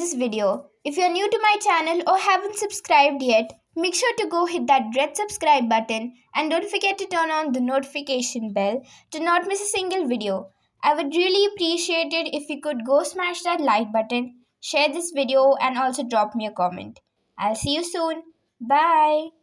this video. If you're new to my channel or haven't subscribed yet, make sure to go hit that red subscribe button and don't forget to turn on the notification bell to not miss a single video. I would really appreciate it if you could go smash that like button, share this video and also drop me a comment. I'll see you soon. Bye.